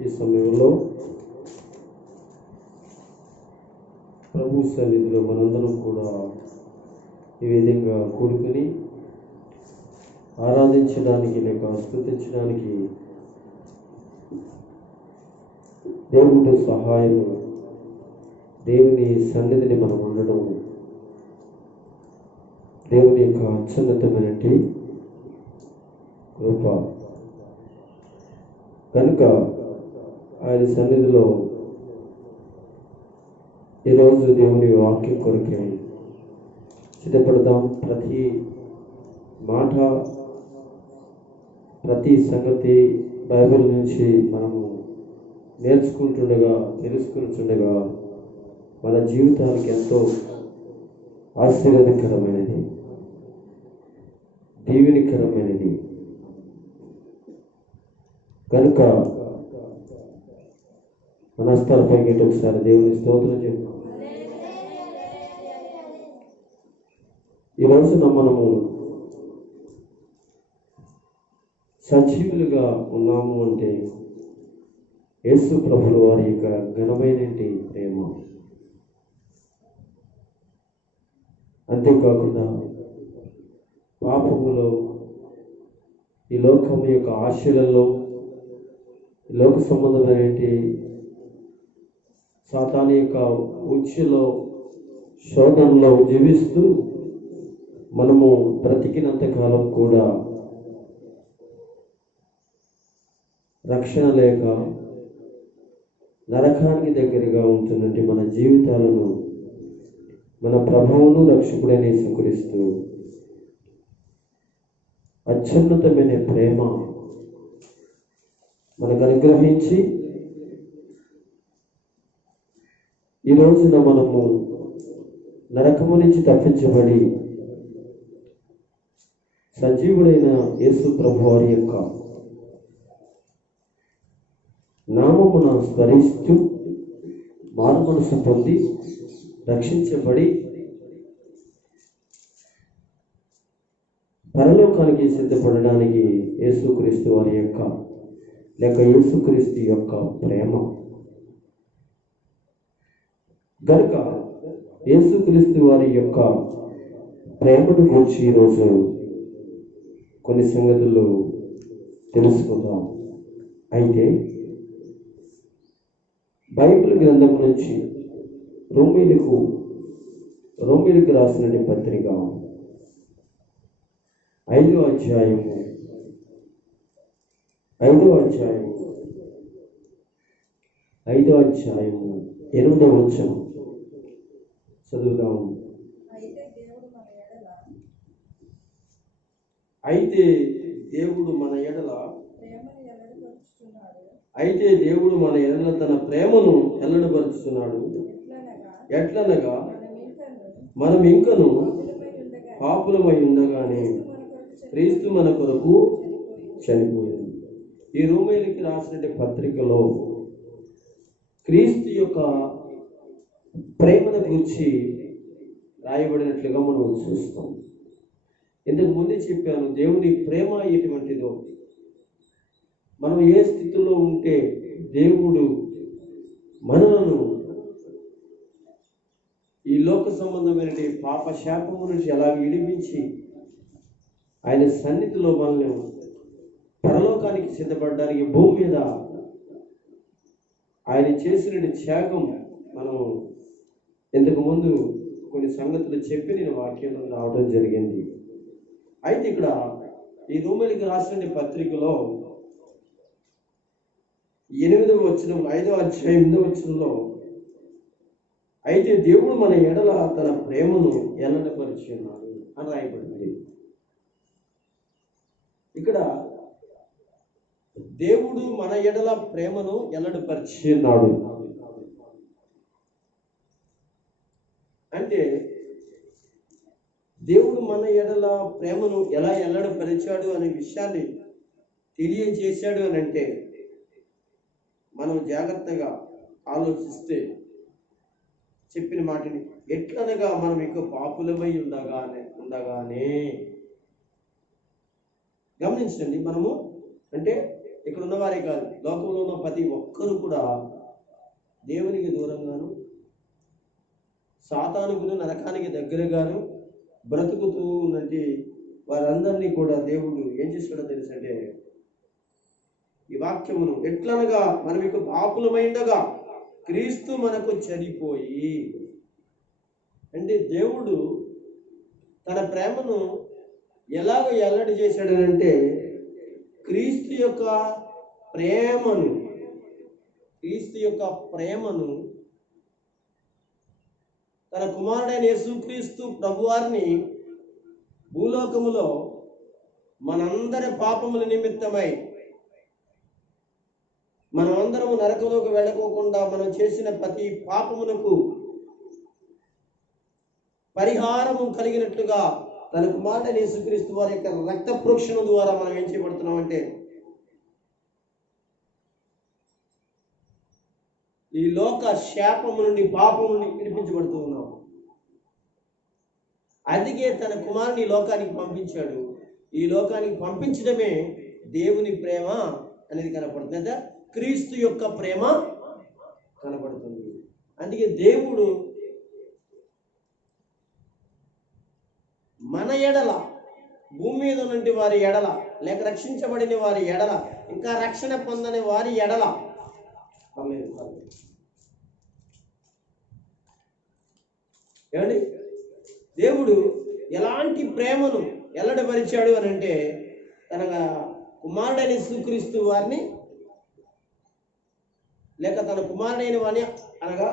ఈ సమయంలో ప్రభు సన్నిధిలో మనందరం కూడా ఈ విధంగా కూడుకుని ఆరాధించడానికి లేక స్తుతించడానికి దేవుడి సహాయం, దేవుని సన్నిధిని మనం ఉండడం దేవుని యొక్క అత్యున్నతమైనటి కృప. కనుక ఆయన సన్నిధిలో ఈరోజు దేవుని వాక్యం కొరకే సిద్ధపడదాం. ప్రతి మాట, ప్రతి సంగతి బైబిల్ నుంచి మనము నేర్చుకుంటుండగా, తెలుసుకుంటుండగా మన జీవితానికి ఎంతో ఆశీర్వాదకరమైనది, దీవెనకరమైనది. కనుక మన స్థలపైకి ఒకసారి దేవుని స్తోత్రం చెప్తాం. ఈ రోజున మనము సజీవులుగా ఉన్నాము అంటే యేసు ప్రభుల వారి యొక్క ఘనమైనటి ప్రేమ. అంతేకాకుండా పాపములో, ఈ లోకం యొక్క ఆశలలో, లోక సంబంధమైనటి సాతాను యొక్క ఉచ్చులో, శోధనలో జీవిస్తూ మనము బ్రతికినంతకాలం కూడా రక్షణ లేక నరకానికి దగ్గరగా ఉంటున్నట్టు మన జీవితాలను మన ప్రభువును రక్షకుడైన యేసుక్రీస్తు అత్యున్నతమైన ప్రేమ మనకు అనుగ్రహించి ఈ రోజున మనము నరకము నుంచి తప్పించబడి సజీవుడైన యేసు ప్రభు వారి యొక్క నామమున స్మరిస్తూ మారుమనసు పొంది రక్షించబడి పరలోకానికి సిద్ధపడడానికి యేసుక్రీస్తు వారి యొక్క లేక యేసుక్రీస్తు యొక్క ప్రేమ. గనుక యేసుక్రీస్తు వారి యొక్క ప్రేమను గురించి ఈరోజు కొన్ని సంగతులు తెలుసుకుందాం. అయితే బైబిల్ గ్రంథం నుంచి రోమీలకు రాసిన పత్రిక 5వ అధ్యాయము 8వ వచనం చదువుదాము. అయితే దేవుడు మన ఎడల తన ప్రేమను వెల్లడిపరుచుతున్నాడు. ఎట్లనగా మనం ఇంకను పాపులమై ఉండగానే క్రీస్తు మన కొరకు చనిపోయింది. ఈ రోమీయులకు రాసిన పత్రికలో క్రీస్తు యొక్క ప్రేమను గురించి రాయబడినట్లుగా మనం చూస్తాం. ఇంతకు ముందే చెప్పాను, దేవుని ప్రేమ ఎటువంటిదో, మనం ఏ స్థితిలో ఉంటే దేవుడు మనలను ఈ లోక సంబంధమైన పాప శాపము నుంచి ఎలా విడిపించి ఆయన సన్నిధిలో మనల్ని పరలోకానికి సిద్ధపడడానికి భూమి మీద ఆయన చేసిన త్యాగం మనం ఇంతకు ముందు కొన్ని సంగతులు చెప్పి నేను వాక్యంలో రావడం జరిగింది. అయితే ఇక్కడ ఈ రోమీయులకు రాసిన పత్రికలో 8వ వచనం, 5వ అధ్యాయం 8వ వచనంలో అయితే దేవుడు మన ఎడల తన ప్రేమను వెల్లడిపరిచి ఉన్నాడు అని రాయబడింది. ఇక్కడ దేవుడు మన ఎడల ప్రేమను వెల్లడిపరిచి ఉన్నాడు అంటే దేవుడు మన ఎడల ప్రేమను ఎలా వెల్లడిపరిచాడు అనే విషయాన్ని తెలియజేశాడు అని అంటే మనం జాగ్రత్తగా ఆలోచిస్తే చెప్పిన మాటని ఎట్లనగా మనం ఇంకో పాపులమై ఉండగానే గమనించండి. మనము అంటే ఇక్కడ ఉన్నవారే కాదు, లోకంలో ఉన్న ప్రతి ఒక్కరూ కూడా దేవునికి దూరంగాను సాతానుకును నరకానికి దగ్గరగాను బ్రతుకుతూ ఉన్నట్టు వారందరినీ కూడా దేవుడు ఏం చేస్తాడో తెలుసంటే, ఈ వాక్యమును ఎట్లనగా మనం ఇక పాపులమైండగా క్రీస్తు మనకు చనిపోయి, అంటే దేవుడు తన ప్రేమను ఎలాగ ఎల్లడి చేశాడనంటే, క్రీస్తు యొక్క ప్రేమను తన కుమారుడైన యేసుక్రీస్తు ప్రభువారిని భూలోకములో మనందరి పాపముల నిమిత్తమై మనమందరము నరకంలోకి వెళ్ళకోకుండా మనం చేసిన ప్రతి పాపమునకు పరిహారము కలిగినట్లుగా తన కుమారుడైన యేసుక్రీస్తు వారి యొక్క రక్త ప్రోక్షణ ద్వారా మనం ఏం చేయబడుతున్నామంటే, ఈ లోక శాపము నుండి పాపము నుండి విడిపించబడుతూ ఉన్నాం. అందుకే తన కుమారుని ఈ లోకానికి పంపించాడు. ఈ లోకానికి పంపించడమే దేవుని ప్రేమ అనేది కనపడుతుంది కదా, క్రీస్తు యొక్క ప్రేమ కనపడుతుంది. అందుకే దేవుడు మన ఎడల, భూమి మీద నుండి వారి ఎడల, లేక రక్షించబడిన వారి ఎడల, ఇంకా రక్షణ పొందని వారి ఎడల ఏమండి, దేవుడు ఎలాంటి ప్రేమను ఎల్లడిపరిచాడు అని అంటే, తన కుమారుడైన యేసుక్రీస్తు వారిని, లేక తన కుమారుడైన వారిని అనగా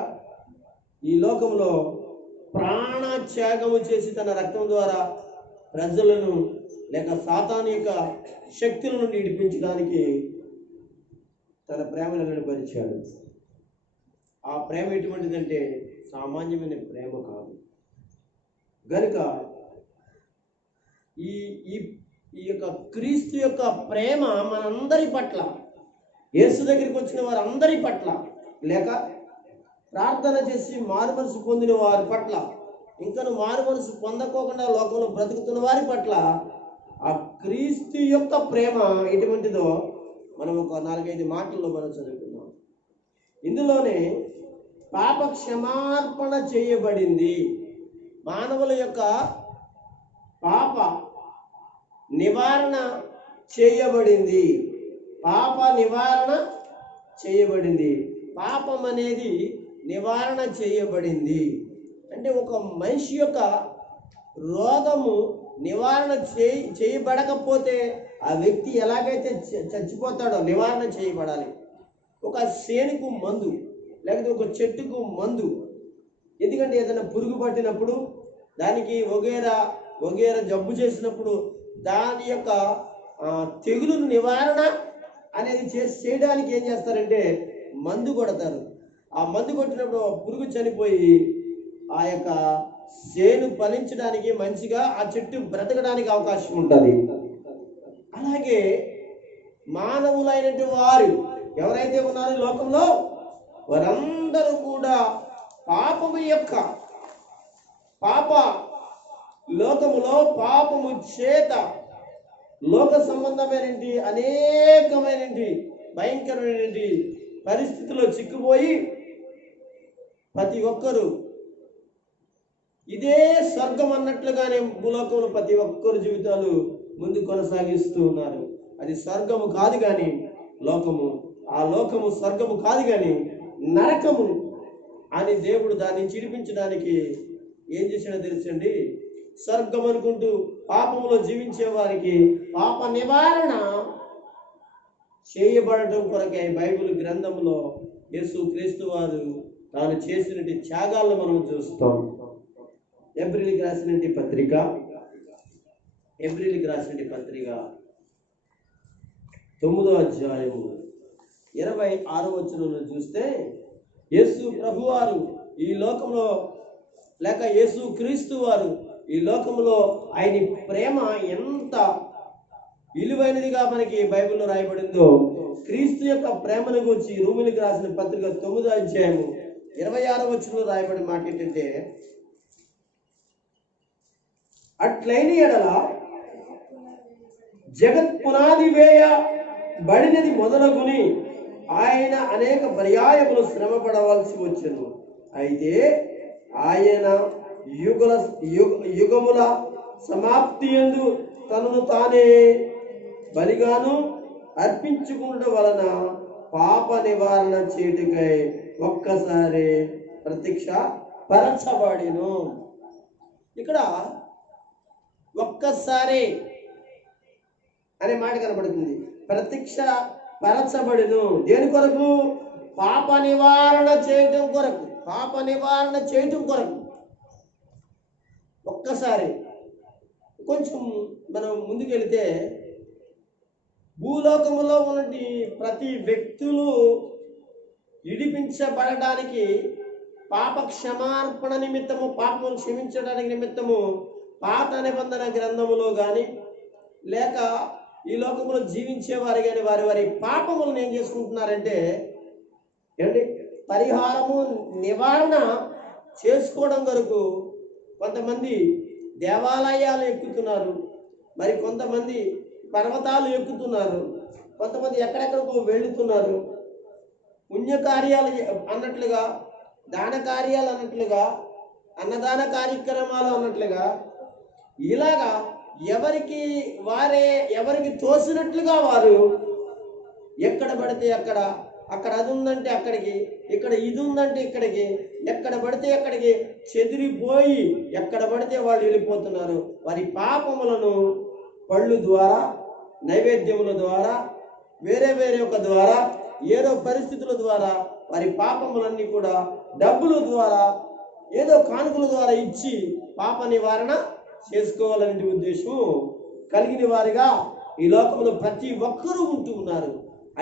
ఈ లోకంలో ప్రాణత్యాగము చేసి తన రక్తం ద్వారా ప్రజలను లేక సాతాను యొక్క శక్తుల నుండి విడిపించడానికి తన ప్రేమను వెల్లడిపరిచాడు. ఆ ప్రేమ ఎటువంటిదంటే సామాన్యమైన ప్రేమ కాదు. గనుక ఈ ఈ యొక్క క్రీస్తు యొక్క ప్రేమ మనందరి పట్ల, యేసు దగ్గరికి వచ్చిన వారందరి పట్ల, లేక ప్రార్థన చేసి మారుమనసు పొందిన వారి పట్ల, ఇంకను మారుమనసు పొందకోకుండా లోకంలో బ్రతుకుతున్న వారి పట్ల ఆ క్రీస్తు యొక్క ప్రేమ ఎటువంటిదో మనం ఒక 4-5 మాటల్లో మనం చదువుకున్నాం. ఇందులోనే పాప క్షమార్పణ చేయబడింది. మానవుల యొక్క పాప నివారణ చేయబడింది. పాప నివారణ చేయబడింది. పాపం అనేది నివారణ చేయబడింది. అంటే ఒక మనిషి యొక్క రోగము నివారణ చేయబడకపోతే ఆ వ్యక్తి ఎలాగైతే చచ్చిపోతాడో నివారణ చేయబడాలి. ఒక సేనుకు మందు, లేకపోతే ఒక చెట్టుకు మందు. ఎందుకంటే ఏదైనా పురుగు పట్టినప్పుడు, దానికి వగేరా జబ్బు చేసినప్పుడు దాని యొక్క తెగులు నివారణ అనేది చేయడానికి ఏం చేస్తారంటే మందు కొడతారు. ఆ మందు కొట్టినప్పుడు పురుగు చనిపోయి ఆ యొక్క సేను ఫలించడానికి, మంచిగా ఆ చెట్టు బ్రతకడానికి అవకాశం ఉంటుంది. అలాగే మానవులైనటువంటి వారు ఎవరైతే ఉన్నారో లోకంలో వారందరూ కూడా లోకములో పాపము చేత లోక సంబంధమైనటువంటి అనేకమైనటువంటి భయంకరమైనటువంటి పరిస్థితుల్లో చిక్కుపోయి ప్రతి ఒక్కరూ ఇదే స్వర్గం అన్నట్లుగానే భూలోకంలో ప్రతి ఒక్కరు జీవితాలు ముందు కొనసాగిస్తూ ఉన్నారు. అది స్వర్గము కాదు కానీ లోకము, ఆ లోకము స్వర్గము కాదు కానీ నరకము అని దేవుడు దాన్ని చిడిపించడానికి ఏం చేశాడో తెలుసండి. స్వర్గం అనుకుంటూ పాపములో జీవించే వారికి పాప నివారణ చేయబడటం కొరకే బైబిల్ గ్రంథంలో యేసుక్రీస్తు వారు తాను చేసినటువంటి త్యాగాలను మనం చూస్తాం. ఎబ్రిల్కి రాసినటువంటి పత్రిక 9వ అధ్యాయము 26వ వచనంలో చూస్తే, యేసు ప్రభువారు ఈ లోకంలో, లేక యేసు క్రీస్తు వారు ఈ లోకంలో ఆయన ప్రేమ ఎంత విలువైనదిగా మనకి బైబిల్లో రాయబడిందో, క్రీస్తు యొక్క ప్రేమను గురించి రోమీయులకు రాసిన పత్రిక 9వ అధ్యాయము 26వ వచనంలో రాయబడిన మాట ఏంటంటే, అట్లైన ఎడల జగత్ పునాది వేయ బడినది మొదలుకొని ఆయన అనేక పర్యాయములు శ్రమ పడవలసి వచ్చెను. అయితే ఆయన యుగముల సమాప్తి యందు తనను తానే బలిగాను అర్పించుకున్నట వలన పాప నివారణ చేయుటకై ఒక్కసారి ప్రత్యక్ష పరచబడిను. ఇక్కడ ఒక్కసారి అనే మాట కనబడుతుంది. ప్రత్యక్ష పరచబడిను. దేని కొరకు? పాప నివారణ చేయటం కొరకు. పాప నివారణ చేయటం కొరకు ఒక్కసారి. కొంచెం మనం ముందుకెళ్తే భూలోకములో ఉన్నటి ప్రతి వ్యక్తులు విడిపించబడడానికి, పాప క్షమార్పణ నిమిత్తము, పాపమును క్షమించడానికి నిమిత్తము పాత నిబంధన గ్రంథములో కానీ లేక ఈ లోకంలో జీవించేవారు కానీ వారి వారి పాపములను ఏం చేసుకుంటున్నారంటే ఏమండి, పరిహారము నివారణ చేసుకోవడం కొరకు కొంతమంది దేవాలయాలు ఎక్కుతున్నారు, మరి కొంతమంది పర్వతాలు ఎక్కుతున్నారు, కొంతమంది ఎక్కడెక్కడికో వెళుతున్నారు. పుణ్యకార్యాలు అన్నట్లుగా, దాన కార్యాలు అన్నట్లుగా, అన్నదాన కార్యక్రమాలు అన్నట్లుగా, ఇలాగా ఎవరికి తోసినట్లుగా వారు ఎక్కడ పడితే అక్కడ అది ఉందంటే అక్కడికి, ఇక్కడ ఇది ఉందంటే ఇక్కడికి, ఎక్కడ పడితే అక్కడికి చెదిరిపోయి ఎక్కడ పడితే వాళ్ళు వెళ్ళిపోతున్నారు. వారి పాపములను పళ్ళు ద్వారా, నైవేద్యముల ద్వారా, వేరే ఒక ద్వారా, ఏదో పరిస్థితుల ద్వారా వారి పాపములన్నీ కూడా డబ్బుల ద్వారా, ఏదో కానుకల ద్వారా ఇచ్చి పాప నివారణ చేసుకోవాలనే ఉద్దేశం కలిగిన వారిగా ఈ లోకంలో ప్రతి ఒక్కరూ ఉంటూ ఉన్నారు.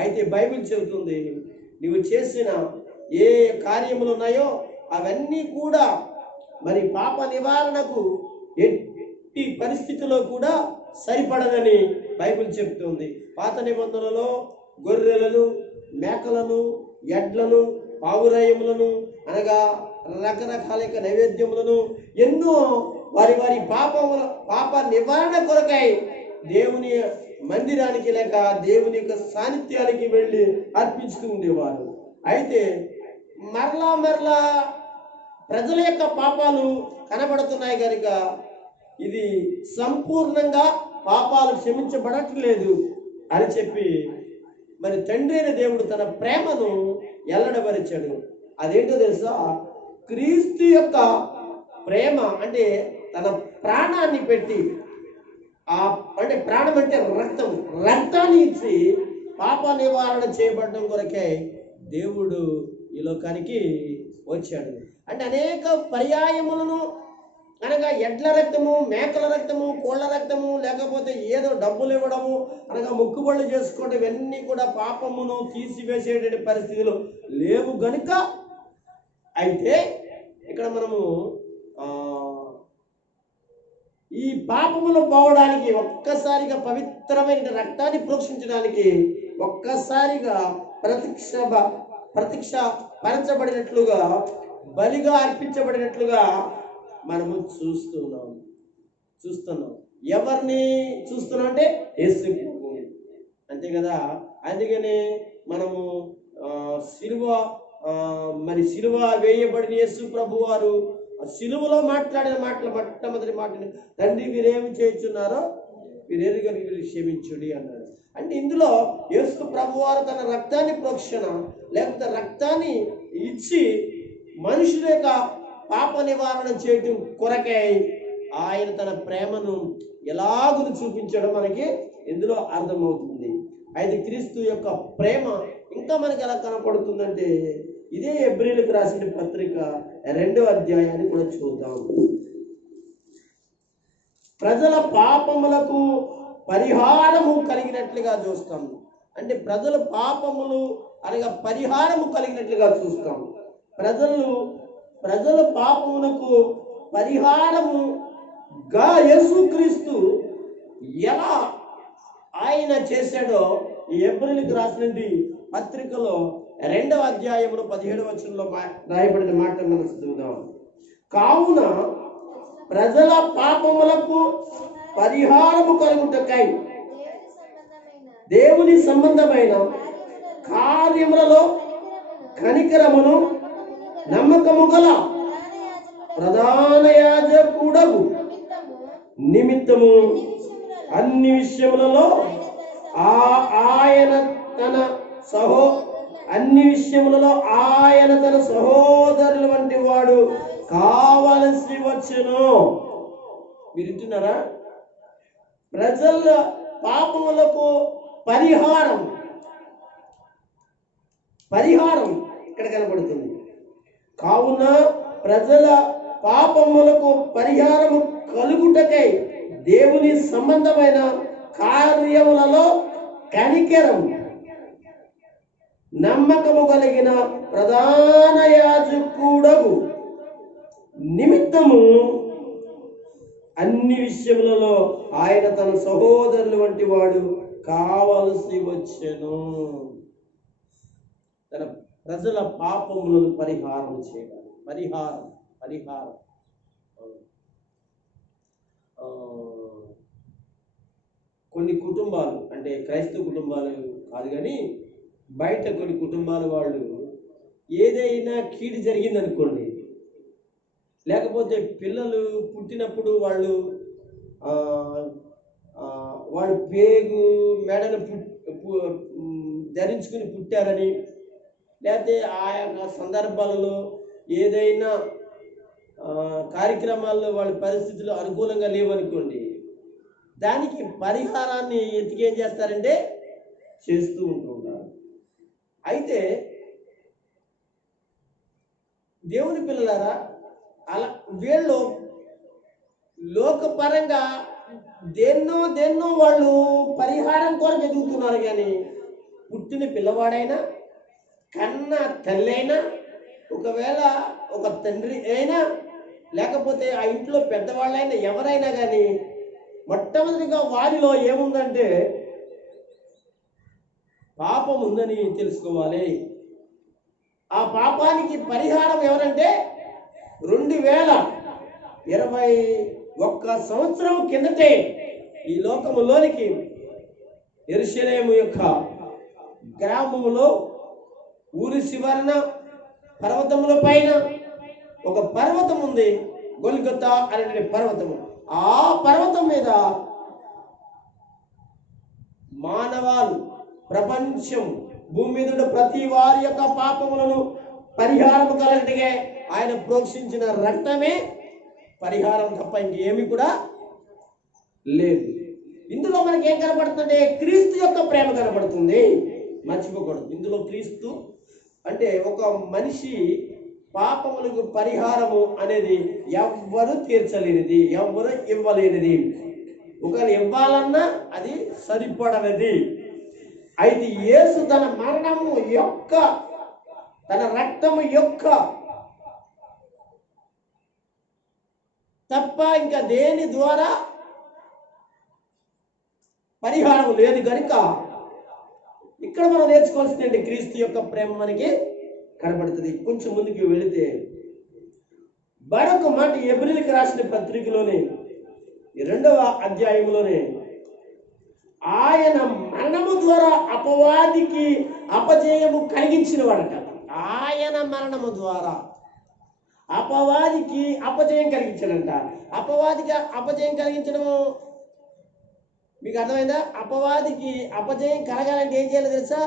అయితే బైబిల్ చెబుతుంది, నువ్వు చేసిన ఏ కార్యములు ఉన్నాయో అవన్నీ కూడా మరి పాప నివారణకు ఎట్టి పరిస్థితిలో కూడా సరిపడదని బైబిల్ చెబుతుంది. పాత నిబంధనలో గొర్రెలను, మేకలను, ఎడ్లను, పావురాయములను అనగా రకరకాల నైవేద్యములను ఎన్నో వారి పాప నివారణ కొరకై దేవుని మందిరానికి లేక దేవుని యొక్క సాన్నిధ్యానికి వెళ్ళి అర్పిస్తూ ఉండేవారు. అయితే మరలా ప్రజల యొక్క పాపాలు కనబడుతున్నాయి కనుక ఇది సంపూర్ణంగా పాపాలు క్షమించబడట్లేదు అని చెప్పి మరి తండ్రి అయిన దేవుడు తన ప్రేమను ఎల్లడబరిచాడు. అదేంటో తెలుసా? క్రీస్తు యొక్క ప్రేమ అంటే తన ప్రాణాన్ని పెట్టి, అంటే ప్రాణం అంటే రక్తాన్ని ఇచ్చి పాప నివారణ చేయబడడం కొరకే దేవుడు ఈ లోకానికి వచ్చాడు. అంటే అనేక పర్యాయములను అనగా ఎడ్ల రక్తము, మేకల రక్తము, కోళ్ళ రక్తము, లేకపోతే ఏదో డబ్బులు ఇవ్వడము, అనగా మొక్కుబళ్ళు చేసుకోవడం, ఇవన్నీ కూడా పాపమును తీసివేసేటువంటి పరిస్థితులు లేవు గనుక. అయితే ఇక్కడ మనము ఈ పాపములు పోవడానికి, ఒక్కసారిగా పవిత్రమైన రక్తాన్ని ప్రోక్షించడానికి ఒక్కసారిగా ప్రత్యక్ష పరచబడినట్లుగా, బలిగా అర్పించబడినట్లుగా మనము చూస్తున్నాం. ఎవరిని చూస్తున్నాం అంటే యేసు ప్రభువుని, అంతే కదా. అందుకనే మనము సిలువ వేయబడిన యేసు ప్రభు వారు సిలువలో మాట్లాడిన మాటలు, మొట్టమొదటి మాటని, తండ్రి వీరేమి చేయుచున్నారో వీరేరుగా వీరు క్షమించుడి అన్నాడు. అంటే ఇందులో యేసు ప్రభు వారు తన రక్తాన్ని ప్రోక్షణ లేకపోతే రక్తాన్ని ఇచ్చి మనుషుల యొక్క పాప నివారణ చేయటం కొరకై ఆయన తన ప్రేమను ఎలాగూ చూపించడం మనకి ఇందులో అర్థమవుతుంది. అయితే క్రీస్తు యొక్క ప్రేమ ఇంకా మనకి ఎలా కనపడుతుందంటే ఇదే హెబ్రీయులకు రాసిన పత్రిక 2వ అధ్యాయాన్ని కూడా చూద్దాం. ప్రజల పాపములకు పరిహారము కలిగినట్లుగా చూస్తాం. అంటే ప్రజల పాపములు అనగా పరిహారము కలిగినట్లుగా చూస్తాం. ప్రజల పాపములకు పరిహారముగా యేసుక్రీస్తు ఎలా ఆయన చేశాడో ఈ హెబ్రీయులకు రాసినటువంటి పత్రికలో 2వ అధ్యాయంలో 17వ వచనంలో రాయబడిన మాట మనం చదువుదాం. కావున ప్రజల పాపములకు పరిహారము కలుగుటకై దేవుని సంబంధమైన కార్యములలో కనికరమును నమ్మకము గల ప్రధాన యాజకుడగు నిమిత్తము అన్ని విషయములలో ఆయన తన సహోదరుల వంటి వాడు కావలసి వచ్చెను. మీరు వింటున్నారా? ప్రజల పాపములకు పరిహారం ఇక్కడ కనబడుతుంది. కావున ప్రజల పాపములకు పరిహారము కలుగుటకై దేవుని సంబంధమైన కార్యములలో కనికరం నమ్మకము కలిగిన ప్రధాన యాజకుడగు నిమిత్తము అన్ని విషయములలో ఆయన తన సహోదరుల వంటి వాడు కావలసి వచ్చెను. తన ప్రజల పాపములను పరిహారం చేయడం. పరిహారం కొన్ని కుటుంబాలు, అంటే క్రైస్తవ కుటుంబాలు కాదు కానీ బయట కొన్ని కుటుంబాల వాళ్ళు ఏదైనా కీడు జరిగిందనుకోండి, లేకపోతే పిల్లలు పుట్టినప్పుడు వాళ్ళు పేగు మెడను ధరించుకుని పుట్టారని, లేకపోతే ఆయా సందర్భాలలో ఏదైనా కార్యక్రమాల్లో వాళ్ళ పరిస్థితులు అనుకూలంగా లేవనుకోండి, దానికి పరిహారాన్ని ఎత్తికేం చేస్తారంటే చేస్తూ ఉంటుంటారు. అయితే దేవుని పిల్లలారా, అలా వీళ్ళు లోకపరంగా దేన్నో వాళ్ళు పరిహారం కొరకు ఎదుగుతున్నారు. కానీ పుట్టిన పిల్లవాడైనా, కన్న తల్లి అయినా, ఒకవేళ ఒక తండ్రి అయినా, లేకపోతే ఆ ఇంట్లో పెద్దవాళ్ళైనా, ఎవరైనా కానీ మొట్టమొదటిగా వారిలో ఏముందంటే పాపం ఉందని తెలుసుకోవాలి. ఆ పాపానికి పరిహారం ఎవరంటే 2021 సంవత్సరం కిందటే ఈ లోకములోనికి యెరూషలేము యొక్క గ్రామములో ఊరి శివరణ పర్వతముల పైన ఒక పర్వతం ఉంది, గొల్గొతా అనే పర్వతము. ఆ పర్వతం మీద మానవాలు, ప్రపంచం, భూమి మీద ప్రతి వారి యొక్క పాపములను పరిహారం కలగటిగా ఆయన ప్రోక్షించిన రక్తమే పరిహారం తప్ప ఇంకేమి కూడా లేదు. ఇందులో మనకి ఏం కనబడుతుందంటే క్రీస్తు యొక్క ప్రేమ కనబడుతుంది. మర్చిపోకూడదు. ఇందులో క్రీస్తు అంటే ఒక మనిషి పాపములకు పరిహారము అనేది ఎవ్వరు తీర్చలేనిది, ఎవ్వరు ఇవ్వలేనిది. ఒకవేళ ఇవ్వాలన్నా అది సరిపడనిది. అయితే యేసు తన మరణము యొక్క, తన రక్తము యొక్క తప్ప ఇంకా దేని ద్వారా పరిహారం లేదు కనుక ఇక్కడ మనం నేర్చుకోవాల్సిందంటే క్రీస్తు యొక్క ప్రేమ మనకి కనబడుతుంది. కొంచెం ముందుకు వెళితే మరొక మాట ఎబ్రిల్కి రాసిన పత్రికలోనే 2వ అధ్యాయంలోనే ఆయన మరణము ద్వారా అపవాదికి అపజయము కలిగించిన వాడట. ఆయన మరణము ద్వారా అపవాదికి అపజయం కలిగించాడంట. అపవాదికి అపజయం కలిగించడము మీకు అర్థమైందా? అపవాదికి అపజయం కలగాలంటే ఏం చేయాలి తెలుసా?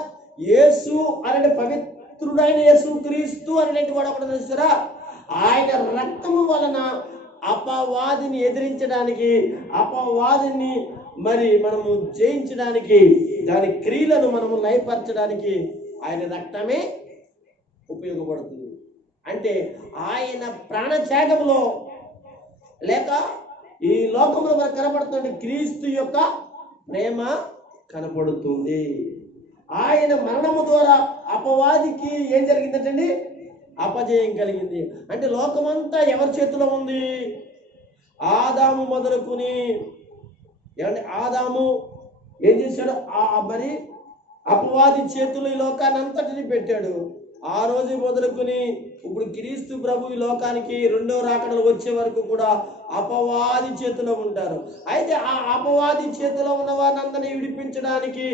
యేసు అనే పవిత్రుడైన యేసు క్రీస్తు అనేటువంటి వాడు ఒకటి తెలుస్తారా? ఆయన రక్తము వలన అపవాదిని ఎదిరించడానికి, అపవాదిని మరి మనము జయించడానికి, దాని క్రియలను మనము లయపరచడానికి ఆయన రక్తమే ఉపయోగపడుతుంది. అంటే ఆయన ప్రాణత్యాగంలో లేక ఈ లోకంలో మనకు కనబడుతుంది క్రీస్తు యొక్క ప్రేమ కనబడుతుంది. ఆయన మరణము ద్వారా అపవాదికి ఏం జరిగిందంటండి? అపజయం కలిగింది. అంటే లోకమంతా ఎవరి చేతిలో ఉంది? ఆదాము మొదలుకొని ఏమంటే ఆదాము ఏం చేశాడు? మరి అపవాది చేతులు ఈ లోకాన్ని అంతటిని పెట్టాడు. ఆ రోజు మొదలుకొని ఇప్పుడు క్రీస్తు ప్రభు ఈ లోకానికి రెండో రాకడలు వచ్చే వరకు కూడా అపవాది చేతిలో ఉంటారు. అయితే ఆ అపవాది చేతిలో ఉన్న వారిని అందరినీ విడిపించడానికి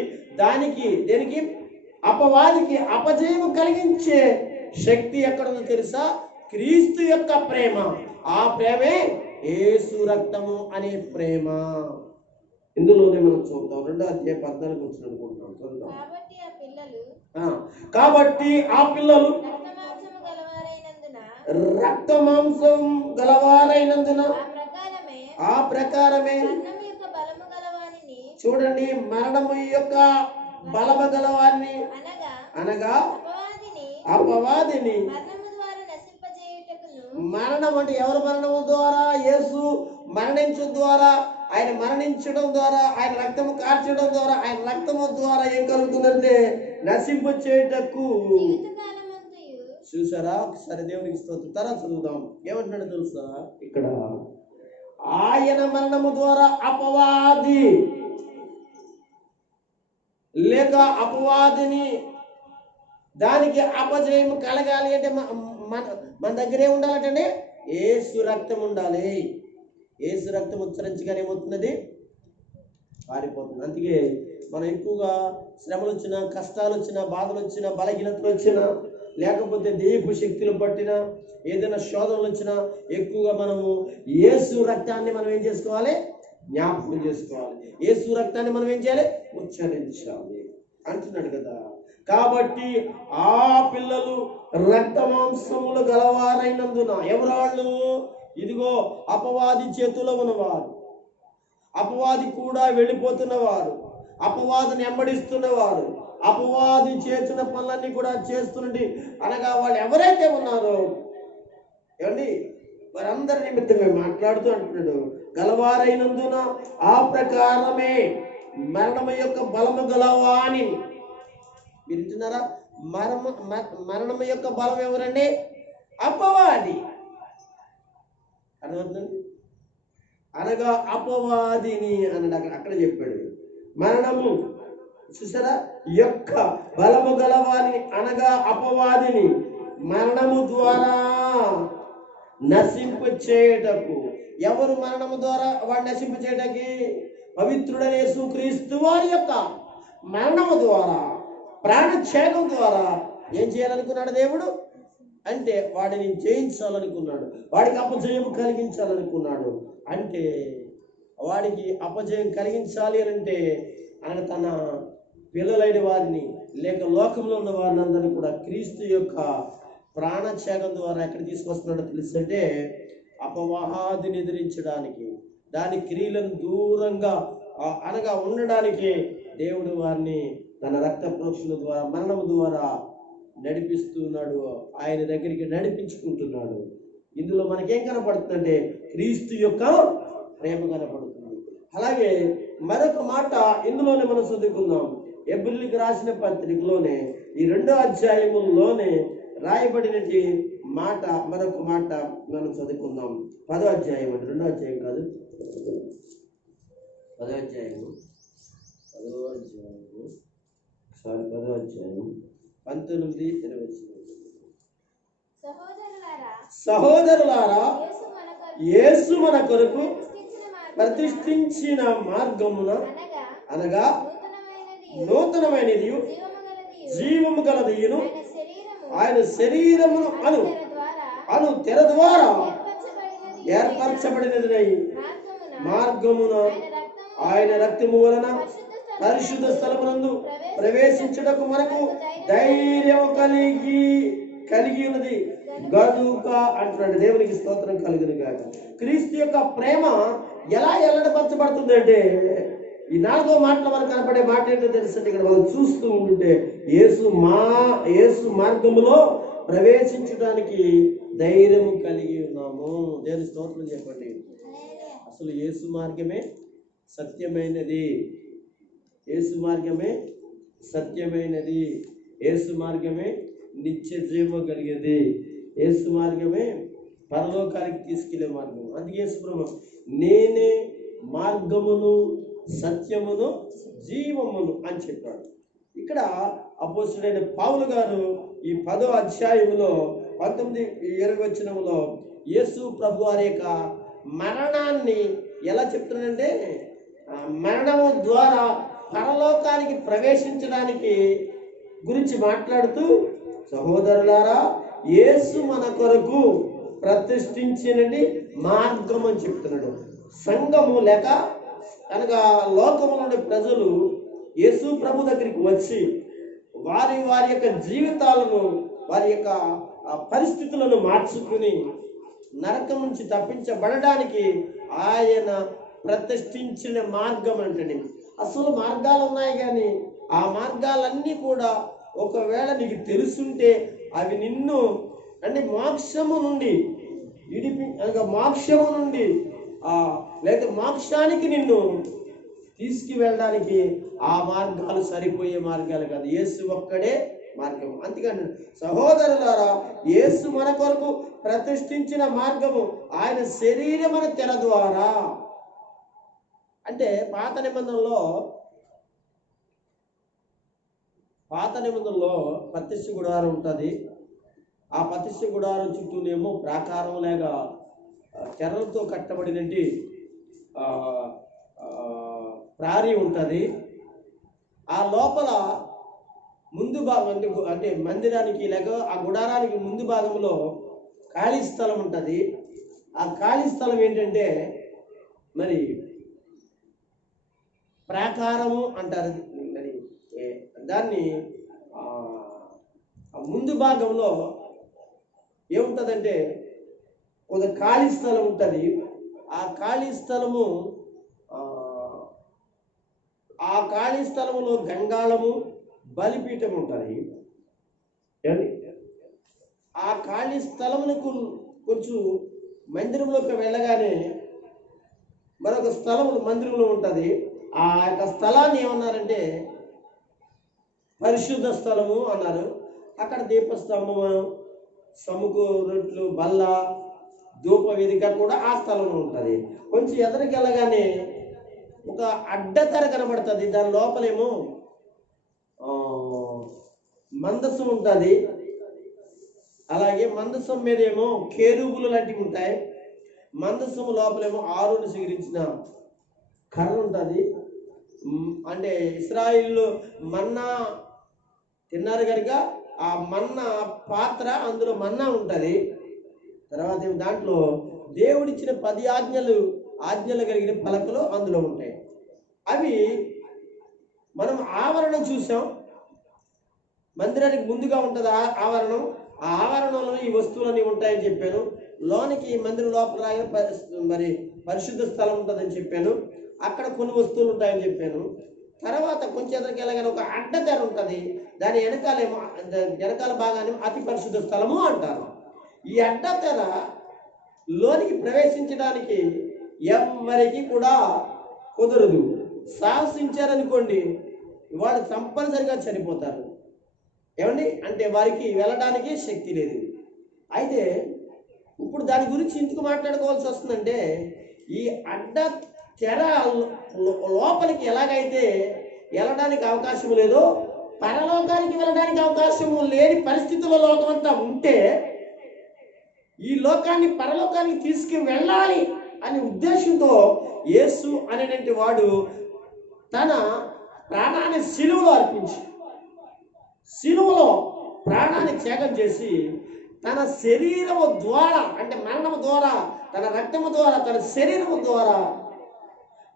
దేనికి అపవాదికి అపజయం కలిగించే శక్తి ఎక్కడుందో తెలుసా? క్రీస్తు యొక్క ప్రేమ. ఆ ప్రేమే యేసు రక్తము అనే ప్రేమ. ఇందులోనే మనం చూద్దాం. 2వ అధ్యాయం 14 వచ్చిన అనుకుంటున్నాం. చూద్దాం. కాబట్టి ఆ పిల్లలు రక్త మాంసం గలవారైనందున ఆ ప్రకారమే చూడండి, మరణము యొక్క బలము గలవారిని అనగా అపవాదిని. మరణం అంటే ఎవరు మరణము ద్వారా? యేసు మరణించడం ద్వారా, ఆయన మరణించడం ద్వారా, ఆయన రక్తము కార్చడం ద్వారా, ఆయన రక్తము ద్వారా ఏం కలుగుతుందంటే నశింప చేయుటకు. చూసారా? ఒకసారి దేవునికి స్తోత్రం. తర్వాత చదువుదాం. ఏమంటున్నాడు తెలుసా? ఇక్కడ ఆయన మరణము ద్వారా అపవాది లేక అపవాదిని దానికి అపజయం కలగాలి అంటే మన దగ్గరే ఉండాలంటే యేసు రక్తం ఉండాలి. యేసు రక్తం ఉచ్చరించగానే ఏమవుతున్నది? పారిపోతుంది. అందుకే మనం ఎక్కువగా శ్రమలు వచ్చినా, కష్టాలు వచ్చినా, బాధలు వచ్చినా, బలహీనతలు వచ్చినా, లేకపోతే దెయ్యపు శక్తులు పట్టినా, ఏదైనా శోధనలు వచ్చినా ఎక్కువగా మనము యేసు రక్తాన్ని మనం ఏం చేసుకోవాలి? జ్ఞాపకం చేసుకోవాలి. యేసు రక్తాన్ని మనం ఏం చేయాలి? ఉచ్చరించాలి అంటున్నాడు కదా. కాబట్టి ఆ పిల్లలు రక్త మాంసములు గలవారైనందున ఎవరాళ్ళు? ఇదిగో అపవాది చేతిలో ఉన్నవారు, అపవాది కూడా వెళ్ళిపోతున్నవారు, అపవాదిని వెంబడిస్తున్నవారు, అపవాది చేసిన పనులన్నీ కూడా చేస్తున్నది అనగా వాళ్ళు ఎవరైతే ఉన్నారో ఏమండి వారందరి నిమిత్తమే మాట్లాడుతూ అంటున్నాడు. గలవారైనందున ఆ ప్రకారమే మరణము యొక్క బలము గలవాని. వింటున్నారా? మరణము యొక్క బలం ఎవరండి? అపవాది. అర్థమవుతుంది? అనగా అపవాదిని అన్నాడు. అక్కడ చెప్పాడు మరణము. చూసారా? యొక్క బలము గలవాని అనగా అపవాదిని మరణము ద్వారా నశింప చేయటకు. ఎవరు మరణము ద్వారా వాడు నశింప చేయటానికి? పవిత్రుడైన యేసుక్రీస్తు వారి యొక్క మరణము ద్వారా, ప్రాణత్యాగం ద్వారా ఏం చేయాలనుకున్నాడు దేవుడు అంటే వాడిని జయించాలనుకున్నాడు, వాడికి అపజయం కలిగించాలనుకున్నాడు. అంటే వాడికి అపజయం కలిగించాలి అని అంటే ఆయన తన పిల్లలైన వారిని లేక లోకంలో ఉన్న వారిని అందరినీ కూడా క్రీస్తు యొక్క ప్రాణత్యాగం ద్వారా ఎక్కడ తీసుకొస్తున్నాడో తెలుసంటే అపవాదిని ఎదిరించడానికి, దాని క్రియలను దూరంగా అనగా ఉండడానికి దేవుడు వారిని తన రక్త ప్రోక్షణ ద్వారా, మరణం ద్వారా నడిపిస్తున్నాడు. ఆయన దగ్గరికి నడిపించుకుంటున్నాడు. ఇందులో మనకేం కనపడుతుందంటే క్రీస్తు యొక్క ప్రేమ కనపడుతుంది. అలాగే మరొక మాట ఇందులోనే మనం చదువుకుందాం. హెబ్రీయులకు రాసిన పత్రికలోనే ఈ 2వ అధ్యాయములోనే రాయబడినటి మాట, మరొక మాట మనం చదువుకుందాం. 10వ అధ్యాయం అంటే 2వ అధ్యాయం కాదు, 10వ అధ్యాయము 19-20. సహోదరులారా, యేసు మన కొరకు ప్రతిష్ఠించిన మార్గమున అనగా నూతనమైనది జీవము గలదియును ఆయన శరీరమును అను తెర ద్వారా ఏర్పరచబడినది మార్గమున ఆయన రక్తము వలన పరిశుద్ధ స్థలమునందు ప్రవేశించుటకు మనకు ధైర్యం కలిగి ఉన్నది గదుక అంటున్నాడు. దేవునికి స్తోత్రం కలుగును గాక. క్రీస్తు యొక్క ప్రేమ ఎలా ఎల్లడపరచబడుతుంది అంటే ఈ 4వ మాటల వరకు కనపడే మాట ఏంటో తెలుసండి. ఇక్కడ మనం చూస్తూ ఉంటుంటే యేసు మార్గములో ప్రవేశించడానికి ధైర్యము కలిగి ఉన్నాము. దేవుని స్తోత్రం చెప్పండి. అసలు యేసు మార్గమే సత్యమైనది, యేసు మార్గమే సత్యమైనది, యేసు మార్గమే నిత్య జీవం కలిగేది, యేసు మార్గమే పరలోకానికి తీసుకెళ్లే మార్గం. అందుకే యేసు ప్రభు నేనే మార్గమును సత్యమును జీవమును అని చెప్పాడు. ఇక్కడ అపోస్తలుడైన పౌలు గారు ఈ 10వ అధ్యాయంలో 19, 20 వచనంలో యేసు ప్రభు వారి యొక్క మరణాన్ని ఎలా చెప్తున్నాడంటే, మరణము ద్వారా పరలోకానికి ప్రవేశించడానికి గురించి మాట్లాడుతూ, సహోదరులారా, యేసు మన కొరకు ప్రతిష్ఠించినది మార్గం అని చెప్తున్నాడు. సంఘము లేక అనగా లోకములోని ప్రజలు యేసు ప్రభు దగ్గరికి వచ్చి వారి యొక్క జీవితాలను, వారి యొక్క పరిస్థితులను మార్చుకుని నరకం నుంచి తప్పించబడడానికి ఆయన ప్రతిష్ఠించిన మార్గం అంటే. అసలు మార్గాలు ఉన్నాయి, కానీ ఆ మార్గాలన్నీ కూడా ఒకవేళ నీకు తెలుసుంటే అవి నిన్ను అంటే మోక్షము నుండి మోక్షము నుండి లేదా మోక్షానికి నిన్ను తీసుకువెళ్ళడానికి ఆ మార్గాలు సరిపోయే మార్గాలు కాదు. యేసు ఒక్కడే మార్గము. అందుకని సహోదరులారా, యేసు మన కొరకు ప్రతిష్ఠించిన మార్గము ఆయన శరీరమున తెర ద్వారా. అంటే పాత నిబంధనలో ప్రతిష్ఠ గుడారం ఉంటుంది. ఆ ప్రతిష్ఠ గుడారం చుట్టూనేమో ప్రాకారం లేక తెరలతో కట్టబడినట్టు ప్రారి ఉంటుంది. ఆ లోపల ముందు భాగం అంటే మందిరానికి లేక ఆ గుడారానికి ముందు భాగంలో ఖాళీ స్థలం ఉంటుంది. ఆ ఖాళీ స్థలం ఏంటంటే మరి ప్రాకారము అంటారు. మరి దాన్ని ముందు భాగంలో ఏముంటుందంటే ఒక ఖాళీ స్థలం ఉంటుంది. ఆ ఖాళీ స్థలములో గంగాళము, బలిపీఠం ఉంటుంది. ఆ ఖాళీ స్థలమునకు కొంచెం మందిరంలోకి వెళ్ళగానే మరొక స్థలము మందిరంలో ఉంటుంది. ఆ యొక్క స్థలాన్ని ఏమన్నారంటే పరిశుద్ధ స్థలము అన్నారు. అక్కడ దీపస్తంభము, సముకు రొట్లు, బల్ల, ధూప వేదిక కూడా ఆ స్థలంలో ఉంటుంది. కొంచెం ఎదురుకి వెళ్ళగానే ఒక అడ్డతెర కనబడుతుంది. దాని లోపలేమో మందసం ఉంటుంది. అలాగే మందసం మీద ఏమో కేరుబులు లాంటివి ఉంటాయి. మందసం లోపలేమో ఆరుని సిగిరించిన కర్ర ఉంటుంది. అంటే ఇశ్రాయేలు మన్నా తిన్నారు కనుక ఆ మన్నా పాత్ర, అందులో మన్నా ఉంటుంది. తర్వాత దాంట్లో దేవుడిచ్చిన 10 ఆజ్ఞలు కలిగిన పలకలు అందులో ఉంటాయి. అవి మనం ఆవరణం చూసాం. మందిరానికి ముందుగా ఉంటుంది ఆవరణం. ఆ ఆవరణంలో ఈ వస్తువులన్నీ ఉంటాయని చెప్పాను. లోనికి మందిరం లోపల మరి పరిశుద్ధ స్థలం ఉంటుందని చెప్పాను. అక్కడ కొన్ని వస్తువులు ఉంటాయని చెప్పాను. తర్వాత కొంచెం ఎదురుకి వెళ్ళగానే ఒక అడ్డతెర ఉంటుంది. దాని వెనకాల భాగాన్ని అతి పరిశుద్ధ స్థలము అంటారు. ఈ అడ్డతెర లోనికి ప్రవేశించడానికి ఎవరికి కూడా కుదరదు. సాహసించారనుకోండి, వాళ్ళు తప్పనిసరిగా చనిపోతారు. ఏమండి అంటే వారికి వెళ్ళడానికి శక్తి లేదు. అయితే ఇప్పుడు దాని గురించి ఎందుకు మాట్లాడుకోవాల్సి వస్తుందంటే, ఈ అడ్డ తెర లోపలికి ఎలాగైతే వెళ్ళడానికి అవకాశం లేదో, పరలోకానికి వెళ్ళడానికి అవకాశం లేని పరిస్థితుల్లో లోకమంతా ఉంటే, ఈ లోకాన్ని పరలోకానికి తీసుకువెళ్ళాలి అనే ఉద్దేశంతో యేసు అనేటువంటి వాడు తన ప్రాణాన్ని శిలువలో అర్పించి, శిలువలో ప్రాణాన్ని త్యాగం చేసి, తన శరీరము ద్వారా అంటే మరణము ద్వారా, తన రక్తము ద్వారా, తన శరీరము ద్వారా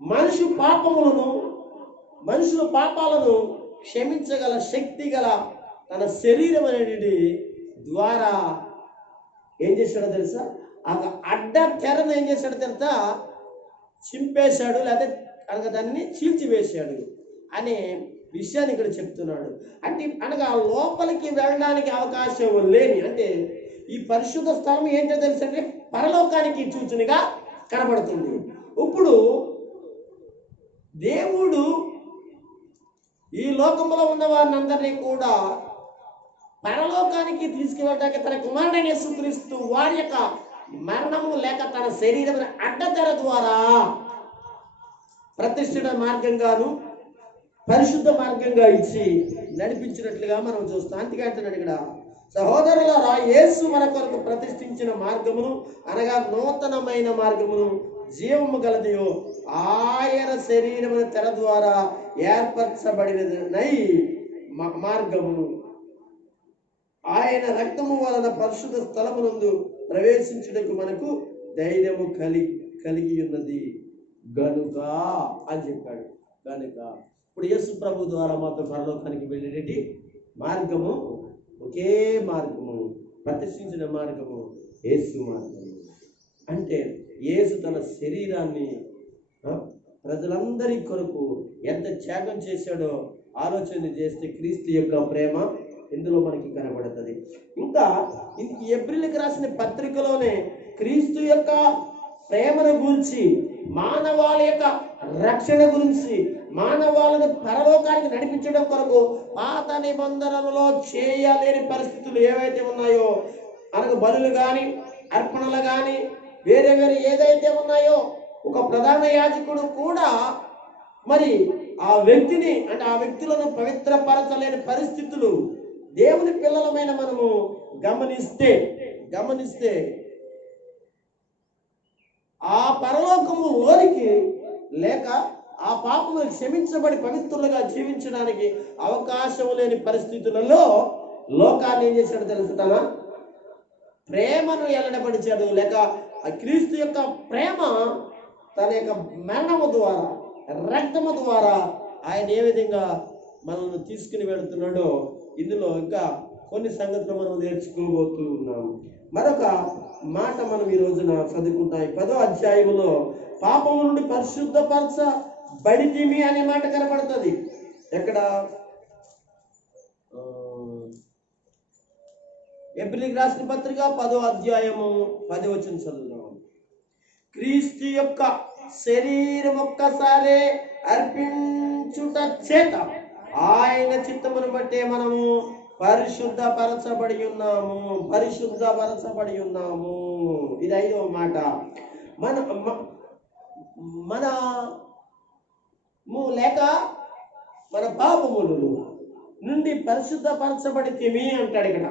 మనుషుల పాపాలను క్షమించగల శక్తి గల తన శరీరం అనేది ద్వారా ఏం చేశాడో తెలుసా? ఆ అడ్డ తెరను ఏం చేశాడో తెలుసా? చింపేశాడు, లేకపోతే దాన్ని చీల్చివేశాడు అనే విషయాన్ని ఇక్కడ చెప్తున్నాడు. అంటే అనగా లోపలికి వెళ్ళడానికి అవకాశం లేని, అంటే ఈ పరిశుద్ధ స్థలం ఏంటో తెలుసంటే పరలోకానికి సూచనగా కనబడుతుంది. ఇప్పుడు దేవుడు ఈ లోకంలో ఉన్న వారిని అందరినీ కూడా పరలోకానికి తీసుకువెళ్ళడానికి తన కుమారుడైన యేసుక్రీస్తు వారి యొక్క మరణము లేక తన శరీరం అడ్డతెర ద్వారా ప్రతిష్ఠిత మార్గంగాను పరిశుద్ధ మార్గంగా ఇచ్చి నడిపించినట్లుగా మనం చూస్తాం. అందుకే అంటున్నాడు ఇక్కడ, సహోదరులారా, యేసు మన కొరకు ప్రతిష్ఠించిన మార్గమును అనగా నూతనమైన మార్గమును జీవము గలదియో ఆయన శరీరమున తెర ద్వారా ఏర్పరచబడినదై మార్గము ఆయన రక్తము వలన పరిశుద్ధ స్థలమునందు ప్రవేశించుటకు మనకు ధైర్యము కలిగి ఉన్నది గనుక అని చెప్పాడు. కనుక ఇప్పుడు యేసు ప్రభు ద్వారా మాతో పరలోకానికి వెళ్ళేటి మార్గము ఒకే మార్గము, ప్రతిష్ఠించిన మార్గము యేసు మార్గము. అంటే యేసు తన శరీరాన్ని ప్రజలందరి కొరకు ఎంత త్యాగం చేశాడో ఆలోచన చేస్తే క్రీస్తు యొక్క ప్రేమ ఇందులో మనకి కనబడుతుంది. ఇంకా ఏప్రిల్కి రాసిన పత్రికలోనే క్రీస్తు యొక్క ప్రేమను గురించి, మానవాళి యొక్క రక్షణ గురించి, మానవాళిని పరలోకానికి నడిపించడం కొరకు పాత నిబంధనలలో చేయలేని పరిస్థితులు ఏవైతే ఉన్నాయో, అనగా బలులు కానీ అర్పణలు కానీ వేరే వేరే ఏదైతే ఉన్నాయో, ఒక ప్రధాన యాజకుడు కూడా మరి ఆ వ్యక్తిని అంటే ఆ వ్యక్తులను పవిత్రపరచలేని పరిస్థితులు దేవుని పిల్లలమైన మనము గమనిస్తే ఆ పరలోకము లోనికి లేక ఆ పాపము క్షమించబడి పవిత్రులుగా జీవించడానికి అవకాశం లేని పరిస్థితులలో లోకాన్ని ఏం చేశాడు తెలుసుతానా? ప్రేమను ఎల్లడపడిచాడు. లేక ఆ క్రీస్తు యొక్క ప్రేమ తన యొక్క మరణము ద్వారా, రక్తము ద్వారా ఆయన ఏ విధంగా మనల్ని తీసుకుని వెళుతున్నాడో ఇందులో ఇంకా కొన్ని సంగతులు మనం నేర్చుకోబోతూ ఉన్నాం. మరొక మాట మనం ఈ రోజున చదువుకుంటాం. 10వ అధ్యాయంలో పాపము నుండి పరిశుద్ధపరచబడితిమి అనే మాట కనపడుతుంది. ఎక్కడ? ఏప్రిల్కి రాసిన పత్రిక 10వ అధ్యాయము 10వ వచనం చదువుదాం. క్రీస్తు యొక్క శరీరం ఒక్కసారి అర్పించుట చేత ఆయన చిత్తమును బట్టే మనము పరిశుద్ధపరచబడి ఉన్నాము. ఇది 5వ మాట. లేక మన పాపములు నుండి పరిశుద్ధపరచబడితిమి అంటాడు ఇక్కడ.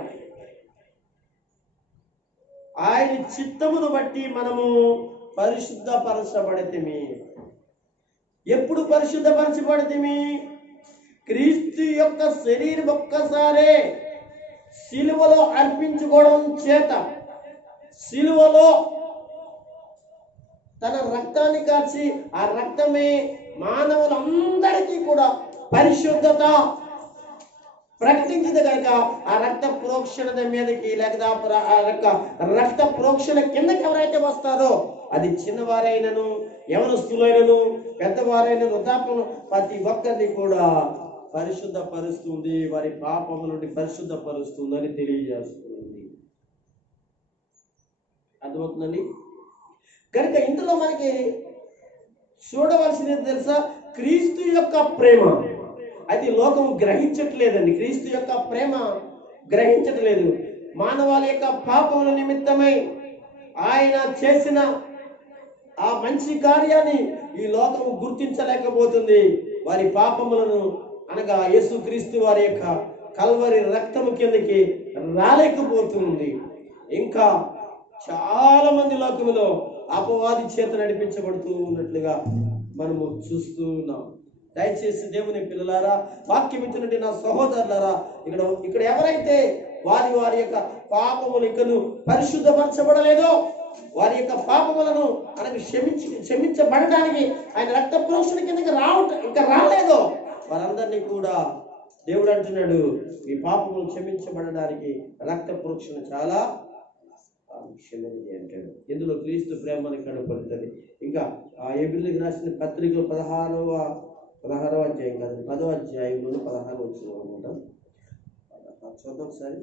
ఆయన చిత్తమును బట్టి మనము పరిశుద్ధపరచబడితిమి. ఎప్పుడు పరిశుద్ధపరచబడితిమి? క్రీస్తు యొక్క శరీరం ఒక్కసారే సిలువలో అర్పించుకోవడం చేత, సిలువలో తన రక్తాన్ని కార్చి ఆ రక్తమే మానవులందరికీ కూడా పరిశుద్ధత ప్రకటించింది కనుక ఆ రక్త ప్రోక్షణ మీదకి లేకపోతే ఆ రక్త ప్రోక్షణ కిందకి ఎవరైతే వస్తారో, అది చిన్నవారైనను యవనస్తులైనను పెద్దవారైన వృద్ధాప్యం ప్రతి ఒక్కరిని కూడా పరిశుద్ధపరుస్తుంది, వారి పాపముల నుండి పరిశుద్ధపరుస్తుందని తెలియజేస్తుంది. అర్థమవుతుందండి? కనుక ఇందులో మనకి చూడవలసినది తెలుసా? క్రీస్తు యొక్క ప్రేమ అది లోకం గ్రహించట్లేదండి. క్రీస్తు యొక్క ప్రేమ గ్రహించట్లేదు. మానవాళి యొక్క పాపముల నిమిత్తమై ఆయన చేసిన ఆ మంచి కార్యాన్ని ఈ లోకం గుర్తించలేకపోతుంది. వారి పాపములను అనగా యేసుక్రీస్తు వారి యొక్క కల్వరి రక్తము కిందకి రాలేకపోతుంది. ఇంకా చాలా మంది లోకములో అపవాది చేత నడిపించబడుతూ ఉన్నట్లుగా మనము చూస్తూ ఉన్నాం. దయచేసి దేవుని పిల్లలారా, వాక్యమిత్రుడి నా సహోదరులారా, ఇక్కడ ఎవరైతే వారి యొక్క పాపములు ఇంకను పరిశుద్ధపరచబడలేదో, వారి యొక్క పాపములను అనగా క్షమించబడడానికి ఆయన రక్త ప్రోక్షణ కిందకి ఇంకా రాలేదో వారందరినీ కూడా దేవుడు అంటున్నాడు, ఈ పాపములు క్షమించబడడానికి రక్త ప్రోక్షణ చాలా క్షమింది అంటాడు. ఇందులో క్రీస్తు ప్రేమ మనకి కనపడుతుంది. ఇంకా ఆ ఏప్రిల్కి రాసిన పత్రికలో 16వ అధ్యాయం కాదు 10వ అధ్యాయంలో 16 వచ్చిన అనమాట. చూద్దాం ఒకసారి.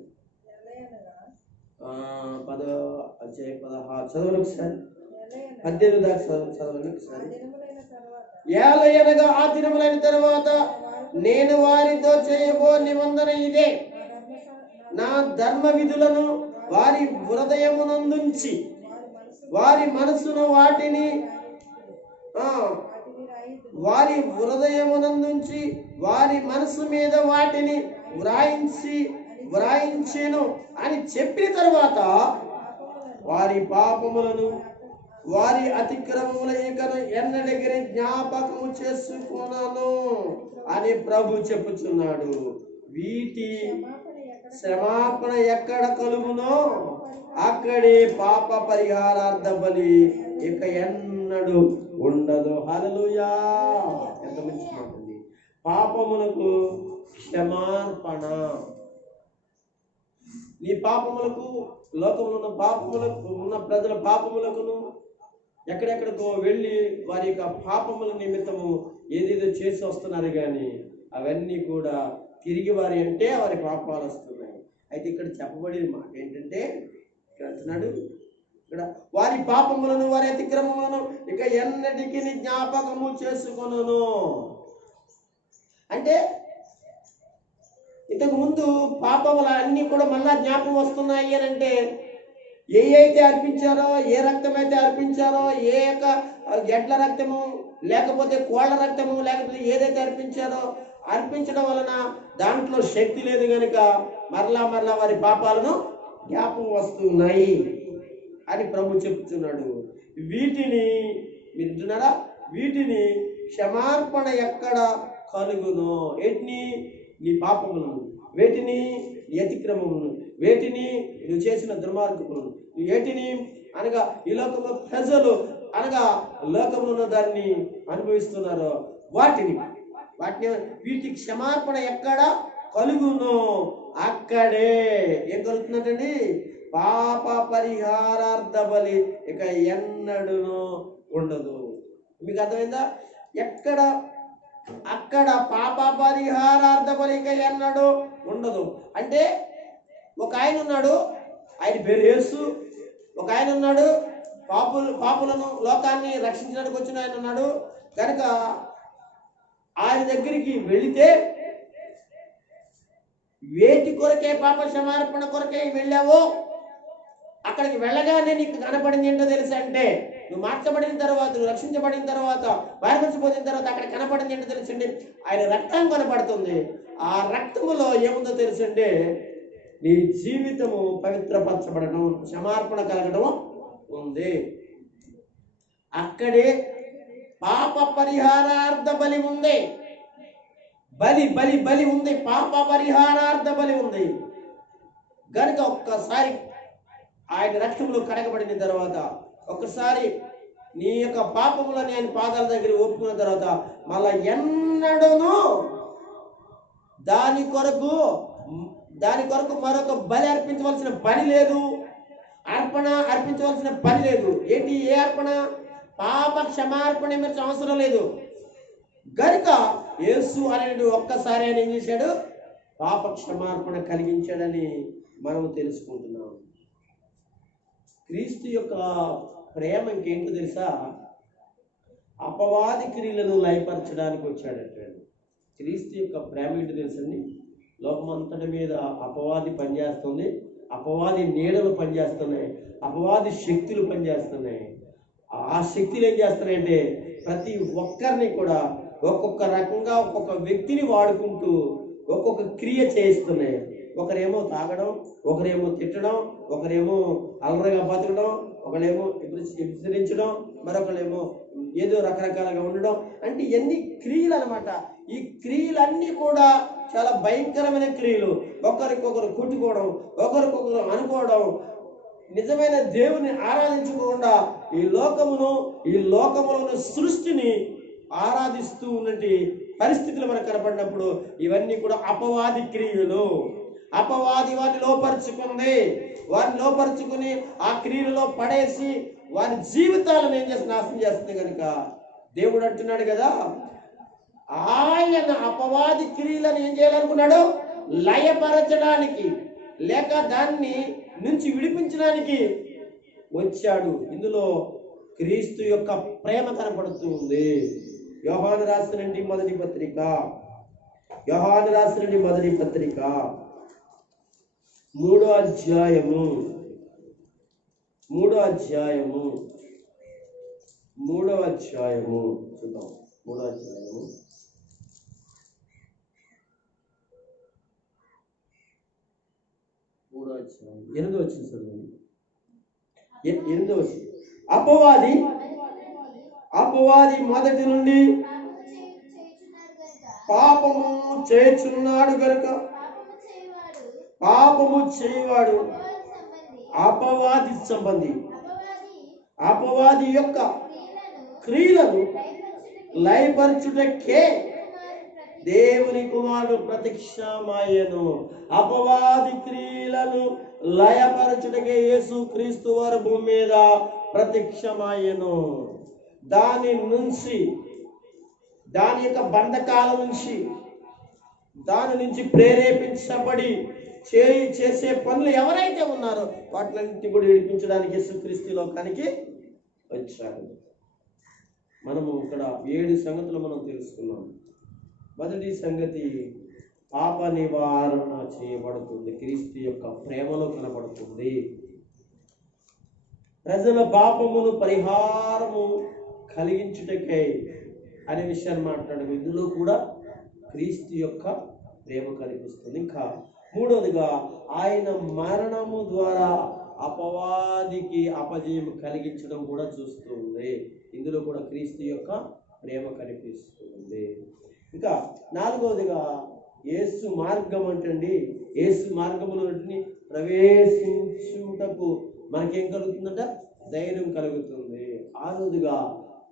10వ అధ్యాయం 16 చదవండి ఒకసారి. 18 దాకా చదవండి ఒకసారి. ఏలయనగా ఆ దినములైన తర్వాత నేను వారితో చేయబో నిబంధన ఇదే, నా ధర్మ విధులను వారి హృదయమునందుంచి వారి మనసును వారి మనసు మీద వాటిని వ్రాయించి వ్రాయించెను అని చెప్పిన తర్వాత వారి పాపములను వారి అతిక్రమముల ఇకను ఎన్నడగిరి జ్ఞాపకము చేసుకున్నాను అని ప్రభు చెప్పుచున్నాడు. వీటి క్షమాపణ ఎక్కడ కలుగునో అక్కడే పాప పరిహారార్థ బలి ఇక ఎన్నడూ ఉండదు. హల్లెలూయా. ఎంత మంచి మాట ఉంది. పాపములకు క్షమార్పణ. నీ పాపములకు, లోకంలో ఉన్న పాపములకు, ఉన్న ప్రజల పాపములకును ఎక్కడెక్కడికో వెళ్ళి వారి యొక్క పాపముల నిమిత్తము ఏదేదో చేసి వస్తున్నారు, కానీ అవన్నీ కూడా తిరిగి వారి అంటే వారి పాపాలు వస్తున్నాయి. అయితే ఇక్కడ చెప్పబడిన మాట ఏంటంటే, ఇక్కడ అంటున్నాడు, ఇక్కడ వారి పాపములను వారి అతిక్రమములను ఇక ఎన్నటికి జ్ఞాపకము చేసుకొనును. అంటే ఇంతకు ముందు పాపముల అన్ని కూడా మళ్ళా జ్ఞాపకం వస్తున్నాయి అని అంటే, ఏ అయితే అర్పించారో, ఏ రక్తం అయితే అర్పించారో, ఏ యొక్క గెడ్ల రక్తము లేకపోతే కోళ్ళ రక్తము లేకపోతే ఏదైతే అర్పించారో, అర్పించడం వలన దాంట్లో శక్తి లేదు కనుక మరలా మరలా వారి పాపాలను జ్ఞాపకం వస్తున్నాయి అని ప్రభు చెప్తున్నాడు. వీటిని వింటున్నారా? వీటిని క్షమార్పణ ఎక్కడ కలుగును? ఏటిని? నీ పాపములను, వేటిని? నీ అతిక్రమములను, వేటిని? నువ్వు చేసిన దుర్మార్గములను, ఏటిని అనగా ఈ లోకంలో ప్రజలు అనగా లోకంలో దాన్ని అనుభవిస్తున్నారో వాటిని వీటి క్షమార్పణ ఎక్కడ కలుగునో అక్కడే ఏం కలుగుతున్నట్టండి? పాప పరిహారార్థ బలి ఇక ఎన్నడూనూ ఉండదు. మీకు అర్థమైందా? ఎక్కడ? అక్కడ పాప పరిహారార్థ బలి ఇక ఎన్నడూ ఉండదు. అంటే ఒక ఆయన ఉన్నాడు, ఆయన పేరు యేసు. ఒక ఆయన ఉన్నాడు, పాపులను లోకాన్ని రక్షించడానికి వచ్చిన ఆయన ఉన్నాడు. కనుక ఆయన దగ్గరికి వెళితే వేటి కొరకే, పాప క్షమార్పణ కొరకే వెళ్ళావో, అక్కడికి వెళ్ళగానే నీకు కనపడింది ఏంటో తెలుసా? అంటే నువ్వు మార్చబడిన తర్వాత, నువ్వు రక్షించబడిన తర్వాత, బయలుపరిచిపోయిన తర్వాత అక్కడ కనపడింది ఏంటో తెలుసండి? ఆయన రక్తం కనపడుతుంది. ఆ రక్తములో ఏముందో తెలుసండి? నీ జీవితము పవిత్రపరచబడడం, క్షమార్పణ కలగడం ఉంది. అక్కడే పాప పరిహారార్థ బలి ఉంది. బలి బలి బలి ఉంది. పాప పరిహారార్థ బలి ఉంది. గనుక ఒక్కసారి ఆయన రక్తంలో కడగబడిన తర్వాత, ఒక్కసారి నీ యొక్క పాపములని ఆయన పాదాల దగ్గర ఒప్పుకున్న తర్వాత మళ్ళా ఎన్నడూను దాని కొరకు మరొక బలి అర్పించవలసిన పని లేదు, అర్పణ అర్పించవలసిన పని లేదు. ఏంటి? ఏ అర్పణ? పాప క్షమార్పణ ఏమీ అవసరం లేదు. గనుక యేసు అనేది ఒక్కసారి ఆయన ఏం చేశాడు? పాప క్షమార్పణ కలిగించాడని మనం తెలుసుకుంటున్నాం. క్రీస్తు యొక్క ప్రేమ ఇంకేంటో తెలుసా? అపవాది క్రియలను లయపరచడానికి వచ్చాడంటే. క్రీస్తు యొక్క ప్రేమ ఏంటో తెలుసండి? లోకమంతటి మీద అపవాది పనిచేస్తుంది, అపవాది నీడలు పనిచేస్తున్నాయి, అపవాది శక్తులు పనిచేస్తున్నాయి. ఆ శక్తులు ఏం చేస్తున్నాయంటే ప్రతి ఒక్కరిని కూడా ఒక్కొక్క రకంగా ఒక్కొక్క వ్యక్తిని వాడుకుంటూ ఒక్కొక్క క్రియ చేయిస్తున్నాయి. ఒకరేమో తాగడం, ఒకరేమో తిట్టడం, ఒకరేమో అల్లరిగా బతకడం, ఒకరేమో విస్తరించడం, మరొకరేమో ఏదో రకరకాలుగా ఉండడం. అంటే ఎన్ని క్రియలు అనమాట. ఈ క్రియలన్నీ కూడా చాలా భయంకరమైన క్రియలు. ఒకరికొకరు కొట్టుకోవడం, ఒకరికొకరు అనుకోవడం, నిజమైన దేవుని ఆరాధించుకోకుండా ఈ లోకములోని సృష్టిని ఆరాధిస్తూ ఉన్నటి పరిస్థితులు మనకు కనపడినప్పుడు ఇవన్నీ కూడా అపవాది క్రియలు. అపవాది వారిని లోపరుచుకుని ఆ క్రియలలో పడేసి వారి జీవితాలను ఏం చేసి నాశనం చేస్తుంది. కనుక దేవుడు అంటున్నాడు కదా, ఆయన అపవాది క్రియలను ఏం చేయాలనుకున్నాడు? లయపరచడానికి, లేక దాన్ని నుంచి విడిపించడానికి వచ్చాడు. ఇందులో క్రీస్తు యొక్క ప్రేమ కనపడుతుంది. యోహాను రాసిన మొదటి పత్రిక 3వ అధ్యాయము 3వ అధ్యాయము చూద్దాం. 3వ అధ్యాయము 3 8వ వచనం చదవండి. 8వ వచనం. అపవాది మొదటి నుండి పాపము చేయుచున్నాడు గనుక పాపము చేయవాడు అపవాది సంబంధి. అపవాది యొక్క క్రియలను లయపరచుటకే దేవుని కుమారుడు ప్రత్యక్షమాయెను. అపవాది క్రియలను లయపరచుటకే యేసు క్రీస్తు వారు భూమి మీద ప్రత్యక్షమాయెను. దాని యొక్క బంధకాల నుంచి దాని నుంచి ప్రేరేపించబడి చేసే పనులు ఎవరైతే ఉన్నారో వాటిని కూడా విడిపించడానికి యేసుక్రీస్తు లోకానికి వచ్చాడు. మనము ఇక్కడ 7 సంగతులు మనం తెలుసుకున్నాం. మొదటి సంగతి, పాప నివారణ చేయబడుతుంది, క్రీస్తు యొక్క ప్రేమలో కనబడుతుంది. ప్రజల పాపమును పరిహారము కలిగించుటకై అనే విషయాన్ని మాట్లాడు. ఇందులో కూడా క్రీస్తు యొక్క ప్రేమ కనిపిస్తుంది. ఇంకా 3వదిగా, ఆయన మరణము ద్వారా అపవాదికి అపజయం కలిగించడం కూడా చూస్తుంది. ఇందులో కూడా క్రీస్తు యొక్క ప్రేమ కనిపిస్తుంది. ఇంకా 4వదిగా, యేసు మార్గం అంటండి. యేసు మార్గములో ప్రవేశించుటకు మనకేం కలుగుతుందంట? ధైర్యం కలుగుతుంది. 6వదిగా,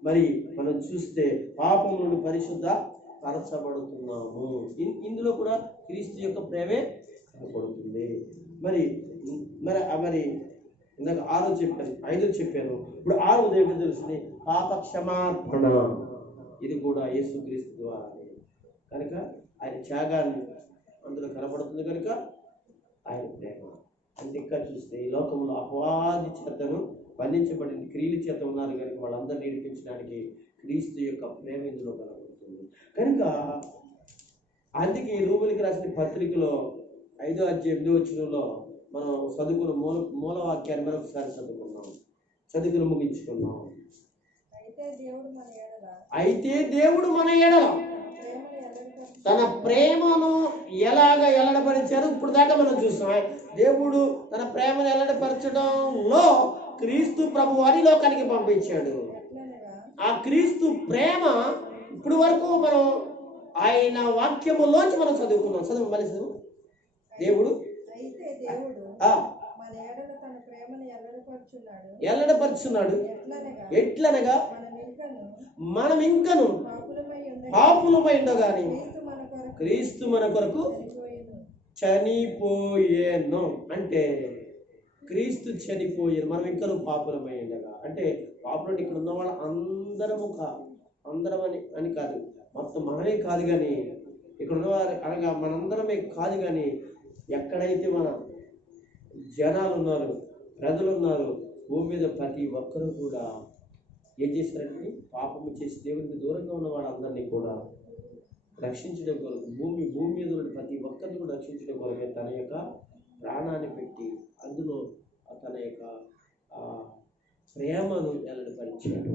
మరి మనం చూస్తే పాపం నుండి పరిశుద్ధ పరచబడుతున్నాము. ఇందులో కూడా క్రీస్తు యొక్క ప్రేమే కనపడుతుంది. మరి ఇందాక 6 చెప్పాను, 5 చెప్పాను. ఇప్పుడు 6వది ఏమిటో తెలుస్తుంది, పాప క్షమాపణ. ఇది కూడా యేసుక్రీస్తు ద్వారా కనుక ఆయన త్యాగాన్ని అందులో కనపడుతుంది. కనుక ఆయన ప్రేమ అంటే ఇంకా చూస్తే ఈ లోకంలో అపవాది చేతను బంధించబడిన క్రియల చేత ఉన్నారు కనుక వాళ్ళందరినీ నేర్పించడానికి క్రీస్తు యొక్క ప్రేమ ఇందులో కనబడుతుంది. కనుక అందుకే ఈ రోమీయులకు రాసిన పత్రికలో 5వ అధ్యాయం 8వ వచనంలో మనం చదువుకున్న మూల వాక్యాన్ని మరొకసారి చదువుకుని ముగించుకున్నాం. అయితే దేవుడు మన ఎడల తన ప్రేమను ఎలాగ ఎల్లడపరిచారు ఇప్పుడు దాకా మనం చూస్తాం. దేవుడు తన ప్రేమను ఎల్లడపరచడంలో క్రీస్తు ప్రభువాని లోకానికి పంపించాడు. ఆ క్రీస్తు ప్రేమ ఇప్పుడు వరకు మనం ఆయన వాక్యములోంచి మనం చదువుకున్నాం. చదువు మళ్ళీ చదువు. దేవుడు ఎల్లడపరుచున్నాడు. ఎట్లనగా మనం ఇంకను పాపులమై ఉండగాని క్రీస్తు మన కొరకు చనిపోయేను. అంటే క్రీస్తు చనిపోయాను, మనం ఇంకను పాపులమై ఉండగా. అంటే పాపులు ఇక్కడ ఉన్న వాళ్ళు అందరం అని కాదు, మొత్తం మనమే కాదు. కానీ ఇక్కడ ఉన్నవారు అనగా మనందరమే కాదు. కానీ ఎక్కడైతే మన జనాలు ఉన్నారు, ప్రజలు ఉన్నారు, భూమి మీద ప్రతి ఒక్కరూ కూడా ఏం చేశారంటే పాపము చేసి దేవునికి దూరంగా ఉన్న వాళ్ళందరినీ కూడా రక్షించడం కొరకు భూమి మీద ఉన్న ప్రతి ఒక్కరిని కూడా రక్షించడం కొరకే తన యొక్క ప్రాణాన్ని పెట్టి అందులో తన యొక్క ప్రేమను వెల్లడిపరిచాడు.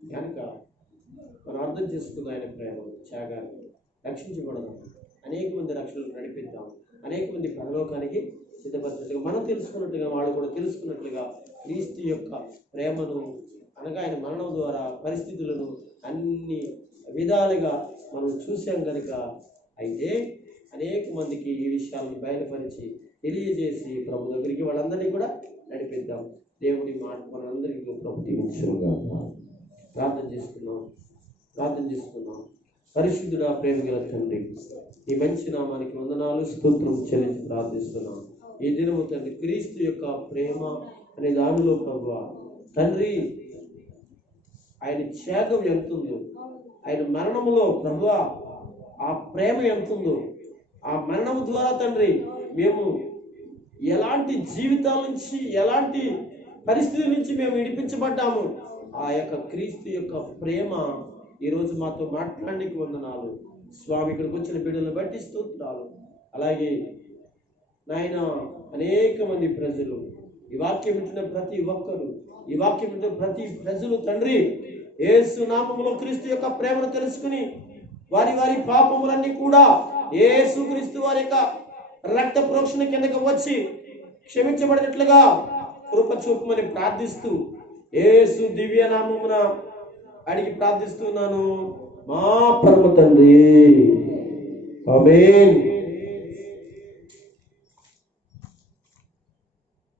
కనుక మనం అర్థం చేసుకున్న ఆయన ప్రేమ త్యాగాన్ని రక్షించబడదాం, అనేక మంది రక్షణలు నడిపిద్దాం, అనేక మంది పరలోకానికి సిద్ధపరిచినట్లుగా మనం తెలుసుకున్నట్లుగా వాళ్ళు కూడా తెలుసుకున్నట్లుగా క్రీస్తు యొక్క ప్రేమను అనగా ఆయన మరణం ద్వారా పరిస్థితులను అన్ని విధాలుగా మనం చూసాం కనుక అయితే అనేక మందికి ఈ విషయాలను బయలుపరిచి తెలియజేసి ప్రభు దగ్గరికి వాళ్ళందరినీ కూడా నడిపిద్దాం. దేవుడి మాట మనందరికీ ప్రభు దీవించునుగా. ప్రార్థన చేసుకున్నాం. పరిశుద్ధుడా, ప్రేమ గల తండ్రి, ఈ మంచి నామానికి వందనాలు స్తోత్రం చెల్లించి ప్రార్థిస్తున్నాం. ఈ దినము తండ్రి క్రీస్తు యొక్క ప్రేమ అనే దానిలో ప్రభువా తండ్రి ఆయన త్యాగం ఎంతుందో, ఆయన మరణములో ప్రభువా ఆ ప్రేమ ఎంతుందో, ఆ మరణం ద్వారా తండ్రి మేము ఎలాంటి జీవితాల నుంచి ఎలాంటి పరిస్థితుల నుంచి మేము విడిపించబడ్డాము. ఆ యొక్క క్రీస్తు యొక్క ప్రేమ ఈరోజు మాతో మాట్లాడడానికి వందనాలు స్వామి. ఇక్కడికి వచ్చిన బిడ్డలను బట్టి స్తోత్రాలు. అలాగే నాయన అనేక మంది ప్రజలు ఈ వాక్యం వింటున్న ప్రతి ఒక్కరు, ఈ వాక్యం వింటున్న ప్రతి ప్రజలు తండ్రి యేసు నామములో క్రీస్తు యొక్క ప్రేమను తెలుసుకుని వారి పాపములన్నీ కూడా యేసు క్రీస్తు వారి యొక్క రక్త ప్రోక్షణ కిందకు వచ్చి క్షమించబడినట్లుగా కృప చూపమని ప్రార్థిస్తూ యేసు దివ్య నామమున అడిగి ప్రార్థిస్తున్నాను మా పరమ తండ్రి. ఆమేన్.